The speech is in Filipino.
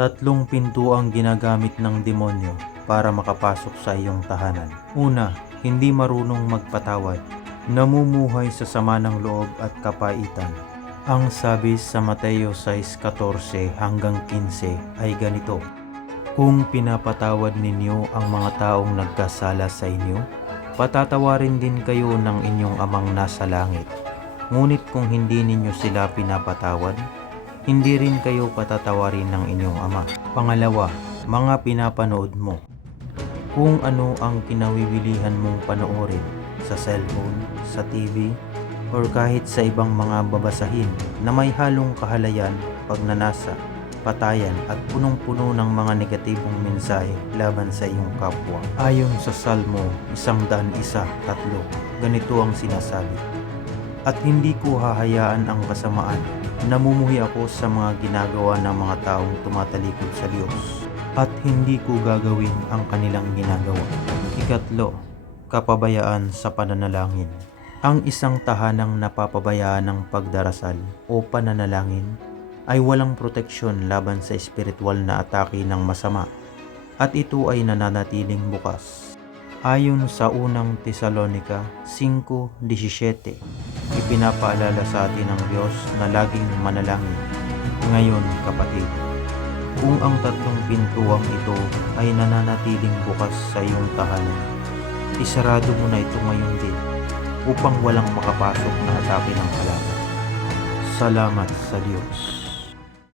Tatlong pinto ang ginagamit ng demonyo para makapasok sa iyong tahanan. Una, hindi marunong magpatawad. Namumuhay sa sama ng loob at kapaitan. Ang sabi sa Mateo 6:14 hanggang 15 ay ganito: Kung pinapatawad ninyo ang mga taong nagkasala sa inyo, patatawarin din kayo ng inyong amang nasa langit. Ngunit kung hindi ninyo sila pinapatawad, hindi rin kayo patatawarin ng inyong ama. Pangalawa, mga pinapanood mo. Kung ano ang kinawiwilihan mong panoorin sa cellphone, sa TV, or kahit sa ibang mga babasahin na may halong kahalayan, pagnanasa, patayan at punong-puno ng mga negatibong mensahe laban sa iyong kapwa. Ayon sa Salmo 101:3, ganito ang sinasabi: At hindi ko hahayaan ang kasamaan. Namumuhi ako sa mga ginagawa ng mga taong tumatalikod sa Diyos, at hindi ko gagawin ang kanilang ginagawa. Ikatlo, kapabayaan sa pananalangin. Ang isang tahanang napapabayaan ng pagdarasal o pananalangin ay walang proteksyon laban sa espiritual na atake ng masama, at ito ay nananatiling bukas. Ayon sa unang Tesalonica 5:17, ipinapaalala sa atin ng Diyos na laging manalangin. Ngayon, kapatid, kung ang tatlong pintuang ito ay nananatiling bukas sa iyong tahanan, isarado mo na ito ngayon din upang walang makapasok na atake ng kalaban. Salamat sa Diyos.